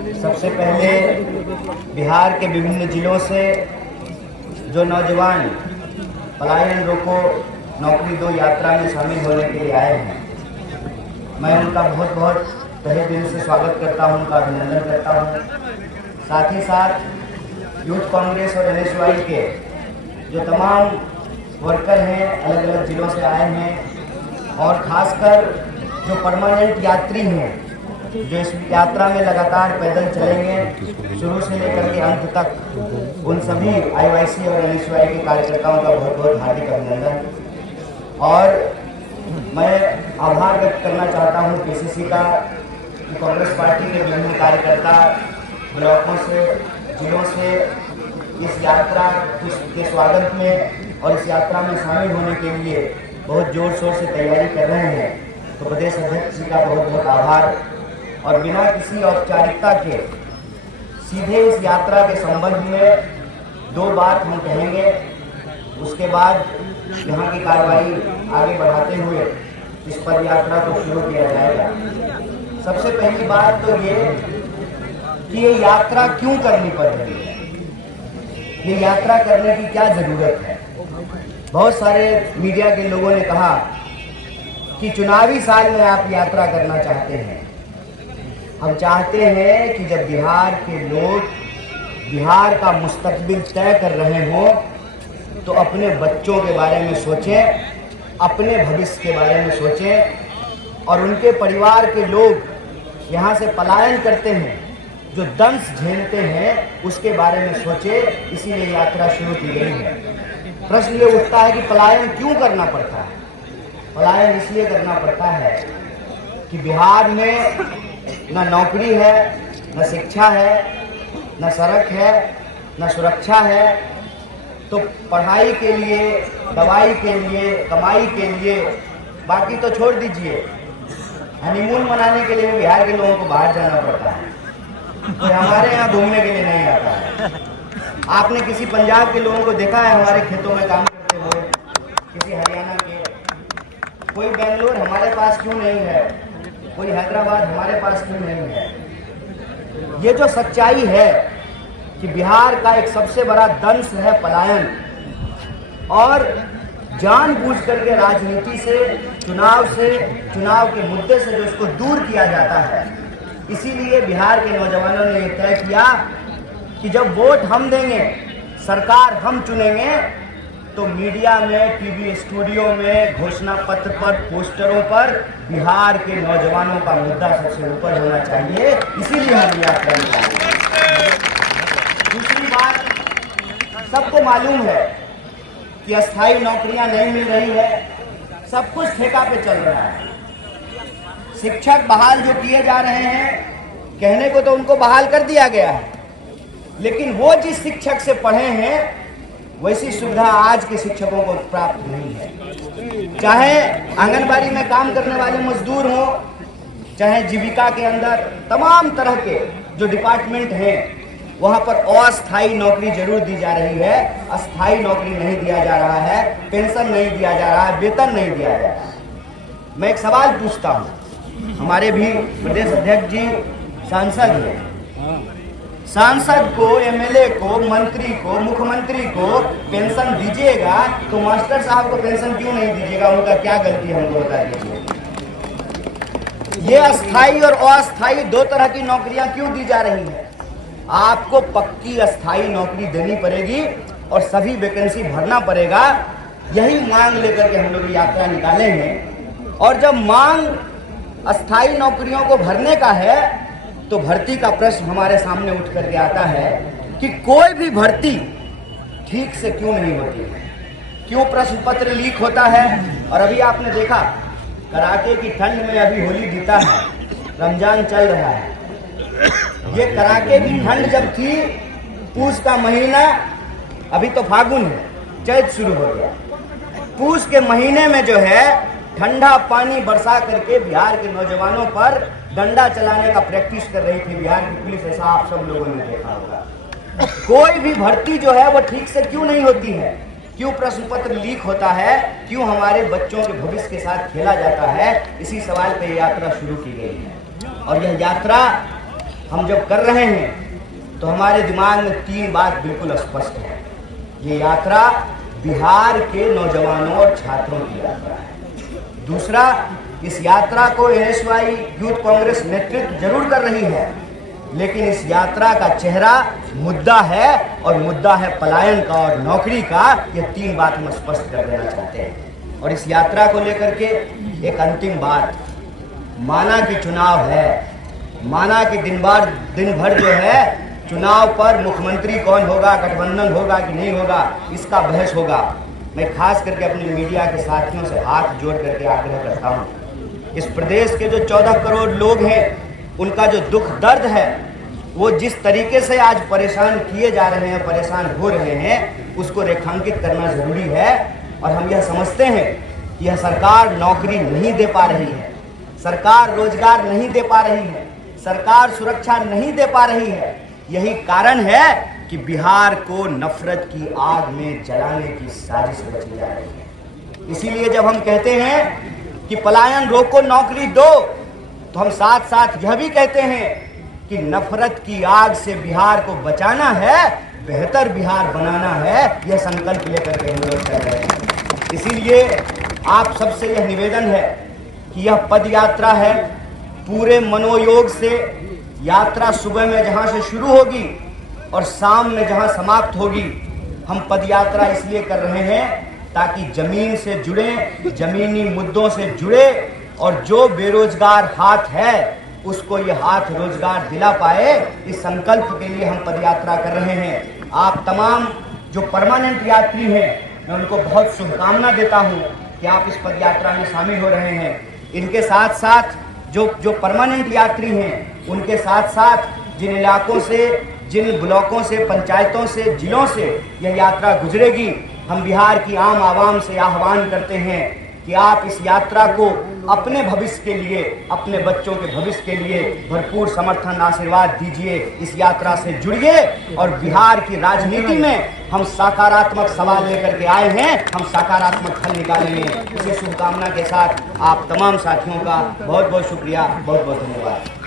सबसे पहले बिहार के विभिन्न जिलों से जो नौजवान पलायन रोको नौकरी दो यात्रा में शामिल होने के लिए आए हैं, मैं उनका बहुत बहुत तहे दिल से स्वागत करता हूं, उनका अभिनंदन करता हूं। साथ ही साथ यूथ कांग्रेस और NSY के जो तमाम वर्कर हैं, अलग अलग जिलों से आए हैं, और ख़ासकर जो परमानेंट यात्री हैं, जो इस यात्रा में लगातार पैदल चलेंगे शुरू से लेकर के अंत तक, उन सभी IYC और NSY के कार्यकर्ताओं का बहुत बहुत हार्दिक अभिनंदन। और मैं आभार व्यक्त करना चाहता हूं PCC का, कांग्रेस पार्टी के विभिन्न कार्यकर्ता ब्लॉकों से, जिलों से इस यात्रा के स्वागत में और इस यात्रा में शामिल होने के लिए बहुत जोर शोर से तैयारी कर रहे हैं। तो प्रदेश अध्यक्ष जी का बहुत बहुत आभार। और बिना किसी औपचारिकता के सीधे इस यात्रा के संबंध में दो बात हम कहेंगे, उसके बाद यहाँ की कार्रवाई आगे बढ़ाते हुए इस पद यात्रा को शुरू किया जाएगा। सबसे पहली बात तो ये कि ये यात्रा क्यों करनी पड़ रही है, ये यात्रा करने की क्या जरूरत है। बहुत सारे मीडिया के लोगों ने कहा कि चुनावी साल में आप यात्रा करना चाहते हैं। हम चाहते हैं कि जब बिहार के लोग बिहार का मुस्तकबिल तय कर रहे हों तो अपने बच्चों के बारे में सोचें, अपने भविष्य के बारे में सोचें, और उनके परिवार के लोग यहाँ से पलायन करते हैं, जो दंश झेलते हैं, उसके बारे में सोचें। इसीलिए यात्रा शुरू की गई है। प्रश्न ये उठता है कि पलायन क्यों करना पड़ता है। पलायन इसलिए करना पड़ता है कि बिहार में न नौकरी है, न शिक्षा है, न सड़क है, न सुरक्षा है। तो पढ़ाई के लिए, दवाई के लिए, कमाई के लिए, बाकी तो छोड़ दीजिए, हनीमून मनाने के लिए बिहार के लोगों को बाहर जाना पड़ता है। कोई हमारे यहाँ घूमने के लिए नहीं आता है। आपने किसी पंजाब के लोगों को देखा है हमारे खेतों में काम करते हुए, किसी हरियाणा के? कोई बेंगलोर हमारे पास क्यों नहीं है, कोई हैदराबाद हमारे पास क्यों नहीं है? ये जो सच्चाई है कि बिहार का एक सबसे बड़ा दंश है पलायन, और जानबूझ करके राजनीति से, चुनाव के मुद्दे से जो इसको दूर किया जाता है। इसीलिए बिहार के नौजवानों ने ये तय किया कि जब वोट हम देंगे, सरकार हम चुनेंगे, तो मीडिया में, टीवी स्टूडियो में, घोषणा पत्र पर, पोस्टरों पर बिहार के नौजवानों का मुद्दा सबसे ऊपर होना चाहिए। इसीलिए हम यात्रा निकालेंगे। दूसरी बात, सबको मालूम है कि अस्थायी नौकरियां नहीं मिल रही है, सब कुछ ठेका पे चल रहा है। शिक्षक बहाल जो किए जा रहे हैं, कहने को तो उनको बहाल कर दिया गया है, लेकिन वो जिस शिक्षक से पढ़े हैं वैसी सुविधा आज के शिक्षकों को प्राप्त नहीं है। चाहे आंगनबाड़ी में काम करने वाले मजदूर हों, चाहे जीविका के अंदर तमाम तरह के जो डिपार्टमेंट हैं, वहाँ पर अस्थायी नौकरी जरूर दी जा रही है, अस्थायी नौकरी नहीं दिया जा रहा है, पेंशन नहीं दिया जा रहा है, वेतन नहीं दिया जा रहा है। मैं एक सवाल पूछता हूँ, हमारे भी प्रदेश अध्यक्ष जी सांसद हैं, सांसद को, MLA को, मंत्री को, मुख्यमंत्री को पेंशन दीजिएगा तो मास्टर साहब को पेंशन क्यों नहीं दीजिएगा? उनका क्या गलती है, हमको बता दीजिए। ये अस्थाई और अस्थाई दो तरह की नौकरियां क्यों दी जा रही हैं? आपको पक्की अस्थाई नौकरी देनी पड़ेगी और सभी वैकेंसी भरना पड़ेगा। यही मांग लेकर के हम लोग यात्रा निकाले हैं। और जब मांग अस्थाई नौकरियों को भरने का है, तो भर्ती का प्रश्न हमारे सामने उठ करके आता है कि कोई भी भर्ती ठीक से क्यों नहीं होती है, क्यों प्रश्न पत्र लीक होता है। और अभी आपने देखा, कड़ाके की ठंड में अभी होली बीता है, रमजान चल रहा है। ये कड़ाके की ठंड जब थी, पूस का महीना, अभी तो फागुन है, चैत शुरू हो गया। पूस के महीने में जो है ठंडा पानी बरसा करके बिहार के नौजवानों पर डंडा चलाने का प्रैक्टिस कर रही थी बिहार की पुलिस। ऐसा आप सब लोगों ने देखा होगा। कोई भी भर्ती जो है वो ठीक से क्यों नहीं होती है, क्यों प्रश्न पत्र लीक होता है, क्यों हमारे बच्चों के भविष्य के साथ खेला जाता है? इसी सवाल पे यात्रा शुरू की गई है। और यह यात्रा हम जब कर रहे हैं तो हमारे दिमाग में 3 बात बिल्कुल स्पष्ट है। ये यात्रा बिहार के नौजवानों और छात्रों की यात्रा है। दूसरा, इस यात्रा को एनएसवाई यूथ कांग्रेस नेतृत्व जरूर कर रही है, लेकिन इस यात्रा का चेहरा मुद्दा है, और मुद्दा है पलायन का और नौकरी का। ये 3 बात हम स्पष्ट कर देना चाहते हैं। और इस यात्रा को लेकर के एक अंतिम बात, माना कि चुनाव है, माना कि दिन भर जो है चुनाव पर मुख्यमंत्री कौन होगा, गठबंधन होगा कि नहीं होगा, इसका बहस होगा। मैं खास करके अपने मीडिया के साथियों से हाथ जोड़ करके आग्रह करता हूँ, इस प्रदेश के जो 14 करोड़ लोग हैं, उनका जो दुख दर्द है, वो जिस तरीके से आज परेशान किए जा रहे हैं, परेशान हो रहे हैं, उसको रेखांकित करना ज़रूरी है। और हम यह समझते हैं कि यह सरकार नौकरी नहीं दे पा रही है, सरकार रोजगार नहीं दे पा रही है, सरकार सुरक्षा नहीं दे पा रही है। यही कारण है कि बिहार को नफरत की आग में जलाने की साजिश रची जा रही है। इसीलिए जब हम कहते हैं कि पलायन रोको, नौकरी दो, तो हम साथ साथ यह भी कहते हैं कि नफरत की आग से बिहार को बचाना है, बेहतर बिहार बनाना है। यह संकल्प लेकर के हम लोग कर रहे हैं। इसीलिए आप सबसे यह निवेदन है कि यह पद यात्रा है, पूरे मनोयोग से यात्रा सुबह में जहां से शुरू होगी और शाम में जहां समाप्त होगी। हम पद यात्रा इसलिए कर रहे हैं ताकि जमीन से जुड़े, जमीनी मुद्दों से जुड़े, और जो बेरोजगार हाथ है उसको ये हाथ रोजगार दिला पाए। इस संकल्प के लिए हम पदयात्रा कर रहे हैं। आप तमाम जो परमानेंट यात्री हैं, मैं उनको बहुत शुभकामना देता हूं कि आप इस पदयात्रा में शामिल हो रहे हैं। इनके साथ साथ जो परमानेंट यात्री हैं, उनके साथ साथ जिन इलाकों से, जिन ब्लॉकों से, पंचायतों से, जिलों से यह यात्रा गुजरेगी, हम बिहार की आम आवाम से आह्वान करते हैं कि आप इस यात्रा को अपने भविष्य के लिए, अपने बच्चों के भविष्य के लिए भरपूर समर्थन, आशीर्वाद दीजिए। इस यात्रा से जुड़िए और बिहार की राजनीति में हम सकारात्मक सवाल लेकर के आए हैं, हम सकारात्मक हल निकालेंगे। इसी शुभकामना के साथ आप तमाम साथियों का बहुत बहुत शुक्रिया, बहुत बहुत धन्यवाद।